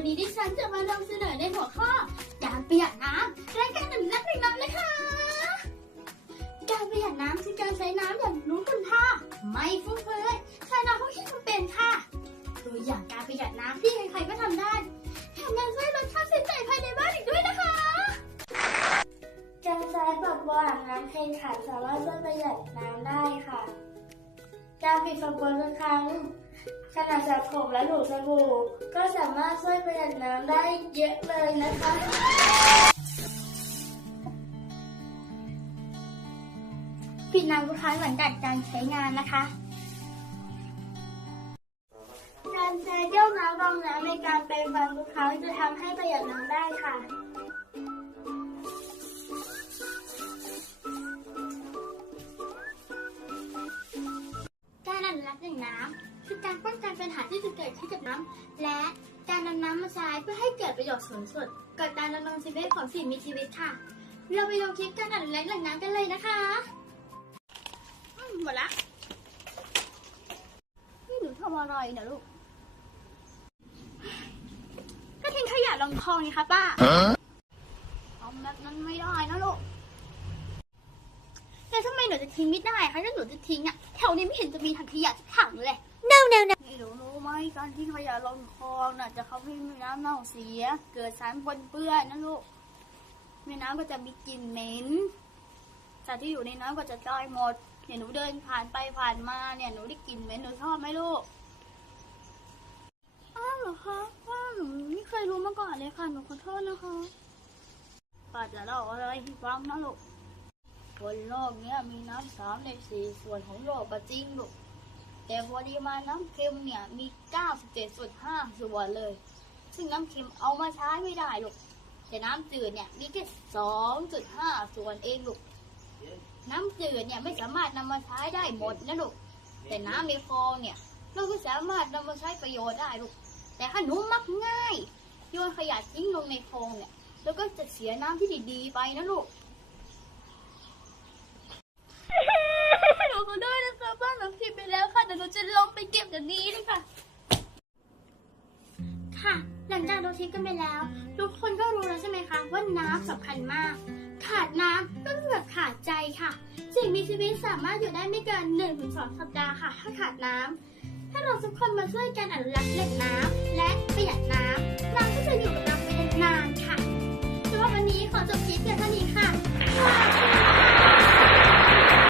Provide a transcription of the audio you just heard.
วันนี้ดิฉันจะมานำเสนอในหัวข้อ การประหยัดน้ำรายการหนึ่งนักหนึ่งน้ำนะคะ การประหยัดน้ำคือการใช้น้ำอย่างรู้คุณค่าไม่ฟุ่มเฟือยใช้น้ำเท่าที่จำเป็นค่ะ ตัวอย่างการประหยัดน้ำที่ใครๆก็ทำได้แถมยังช่วยลดค่าใช้จ่ายภายในบ้านอีกด้วยนะคะการใช้ฝักบัวอางน้ำเทนขานสามารถช่วยประหยัดน้ำได้ค่ะ การปิดฝาบัวทุกครั้ง ขณะสระผมและถูสบู่ก็สามารถช่วยประหยัดน้ำได้เยอะเลยนะคะ ปิดน้ำทุกครั้งหลังจากการใช้งานนะคะ การใช้แก้วน้ำรองน้ำในการแปรงฟันทุกครั้งจะทำให้ประหยัดน้ำได้ค่ะการอนุรักษ์แหล่งน้ำ คือการป้องกันปัญหาที่จะเกิดขึ้นกับน้ำและการนำน้ำมาใช้เพื่อให้เกิดประโยชน์สูงสุดเกิดการดำรงชีวิตของสิ่งมีชีวิตค่ะ เราไปดูคลิปการอนุรักษ์แหล่งน้ำกันเลยนะคะมหมดละนี่หนูทำอะไรนะลูก ก็ทิ้งขยะลงคลองนี่คะป้าเอาแบบนั้นไม่ได้นะลูกแต่ทำไมหนูจะทิ้งไม่ได้คะถ้าหนูจะทิ้งอะแถวนี้ไม่เห็นจะมีถังขยะสักถังเลย ลงคลองน่ะจะเขาไม่มีน้ำเน่าเสีย เกิดสารปนเปื้อนนะลูกในน้ำก็จะมีกลิ่นเหม็นสัตว์ที่อยู่ในน้ำก็จะตายหมดเนี่ยหนูเดินผ่านไปผ่านมาเนี่ยหนูได้กลิ่นเหม็นหนูชอบไหมลูกอ้าวเหรอคะว่าหนูไม่เคยรู้มาก่อนเลยค่ะหนูขอโทษนะคะป้าจะเล่าอะไรให้ฟังนะลูกบนโลกเนี้ยมีน้ำสามในสี่ส่วนของโลกก็จริงลูก แต่ปริมาณน้ำเค็มเนี่ยมี 9.75 ส่วนเลย ซึ่งน้ำเค็มเอามาใช้ไม่ได้ลูกแต่น้ำจืดเนี่ยมีแค่2.5 ส่วนเองลูกน้ำจืดเนี่ยไม่สามารถนำมาใช้ได้หมดนะลูกแต่น้ำในคลองเนี่ย เราก็สามารถนำมาใช้ประโยชน์ได้ลูกแต่ถ้าหนูมักง่ายโยนขยะทิ้งลงในคลองเนี่ยแล้วก็จะเสียน้ำที่ดีๆไปนะลูกหนูขอโทษ จากเราทิ้งกันไปแล้ว ทุกคนก็รู้แล้วใช่ไหมคะ ว่าน้ำสำคัญมาก ขาดน้ำก็คือแบบขาดใจค่ะ สิ่งมีชีวิตสามารถอยู่ได้ไม่เกิน1-2สัปดาห์ค่ะ ถ้าขาดน้ำถ้าเราทุกคนมาช่วยกันอนุรักษ์แหล่งน้ำและประหยัดน้ำน้ำก็จะอยู่กับเราไปนานๆค่ะ